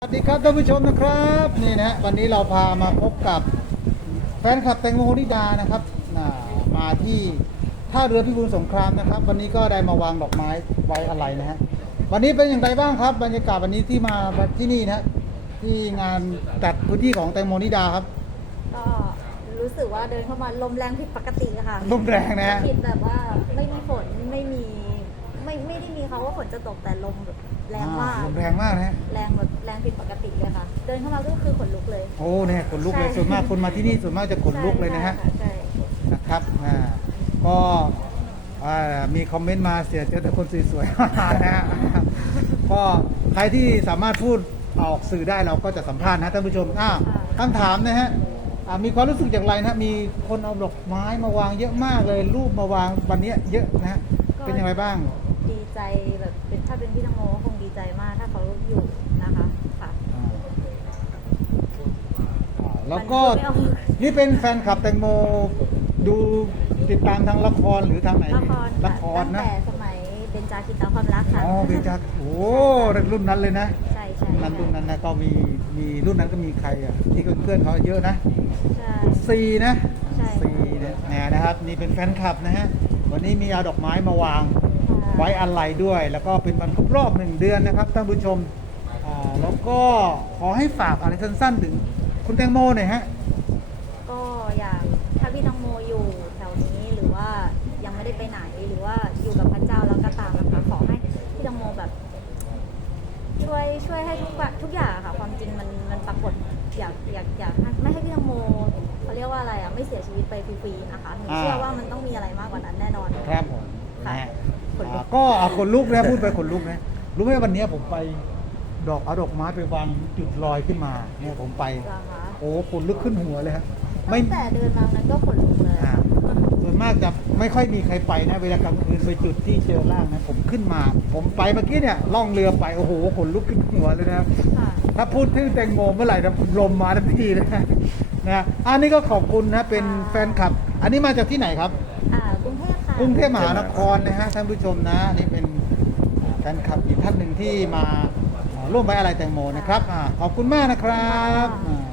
สวัสดีครับท่านผู้ชมนะครับนี่นะฮะวันนี้เราพามาพบกับแฟนคลับแตงโมนิดานะครับอ่ามาที่ท่าเรือพิบูลสงครามนะครับ วันนี้ก็ได้มาวางดอกไม้ไว้อะไรนะฮะวันนี้เป็นอย่างไรบ้างครับ บรรยากาศวันนี้ที่มาที่นี่นะฮะที่งานจัดพื้นที่ของแตงโมนิดาครับก็รู้สึกว่าเดินเข้ามาลมแรงผิดปกติค่ะลมแรงนะฮะผิดแบบว่าไม่มีฝนไม่มีไม่ไม่ได้มีเขาว่า ฝนจะตกแต่ลมแบบแรงมาก อ่ลมแรงมากนะฮะแรงแบบแรงผิดปกติเลยค่ะ เดินเข้ามาก็คือขนลุกเลย โอ้เนี่ยขนลุกเลยใช่ ส่วนมากคนมาที่นี่ส่วนมากจะขนลุกเลยนะฮะ ใช่ค่ใช่นะครับอ่าก็อ่ามีคอมเมนต์มาเสียเจอแต่คนสวยๆ นะฮะ ก็ใครที่สามารถพูดออกสื่อได้เราก็จะสัมภาษณ์นะท่านผู้ชมอ่าคำถามนะฮะอ่ามีความรู้สึกอย่างไรนะ มีคนเอาดอกไม้มาวางเยอะมากเลย รูปมาวางวันนี้เยอะนะฮะ เป็นอย่างไรบ้าง ดีใจแบบเป็นถ้าเป็นพี่ตังโมก็คงดีใจมากถ้าเขาอยู่นะคะค่ะ อ่าอ่าแล้วก็มันพูดไม่ออก นี่เป็นแฟนคลับแตงโมดูติดตามทางละครหรือทางไหนละครละค่ะครตั้งนะแต่สมัยเป็นจาคิดตามความรักค่ะอ๋อเป็นจากโอ้รุ่นนั้นเลยนะใช่ใช่นั้นรุ่นนั้นนะก็มีมีรุ่นนั้นก็มีใครอะที่เพื่อนๆเขาเยอะนะ ใช่ ซีนะใช่ ซีนะเนี่ยนะครับนี่เป็นแฟนคลับนะฮะ วันนี้มีเอาดอกไม้มาวางไว้อะไรด้วย แล้วก็เป็นวันครบรอบหนึ่งเดือนนะครับท่านผู้ชมอ่าแล้วก็ขอให้ฝากอะไรสั้นๆ ถึงคุณแตงโมหน่อยฮะก็อยากถ้าพี่ตังโมอยู่แถวนี้หรือว่ายังไม่ได้ไปไหนหรือว่าอยู่กับพระเจ้าแล้วก็ตามนะคะขอให้พี่ตังโมแบบช่วยช่วยให้ทุกแบบ อะไรอะไม่เสียชีวิตไปฟรีๆนะคะหนูเชื่อว่ามันต้องมีอะไรมากกว่านั้นแน่นอนครับผมค่ะนะฮะขนลุกอ่าก็เอาคนลุกนะพูดไปคนลุกนะรู้ไหมวันนี้ผมไปดอกเอาดอกไม้ไปวางจุดลอยขึ้นมาเนี่ยผมไป เหรอคะ โอ้คนลุกขึ้นหัวเลยฮะ ไม่ ตั้งแต่เดินมานั้นก็ขนลุกเลย อ่าค่ะส่วนมากจะไม่ค่อยมีใครไปนะ เวลากลางคืนไปจุดที่เจอร่างนะ ผมขึ้นมา ผมไปเมื่อกี้เนี่ยล่องเรือไปโอ้โหขนลุกขึ้นหัวเลยนะค่ะ ถ้าพูดถึงแตงโมเมื่อไหร่นะลมมาทันทีเลยนะนะอันนี้ก็ขอบคุณนะเป็นแฟนคลับ อันนี้มาจากที่ไหนครับ อ่ากรุงเทพค่ะกรุงเทพมหานครนะฮะท่านผู้ชมนะนี่เป็นแฟนคลับอีกท่านหนึ่งที่มาร่วมไว้อะไรแตงโมนะครับอาขอบคุณมากนะครับอ่า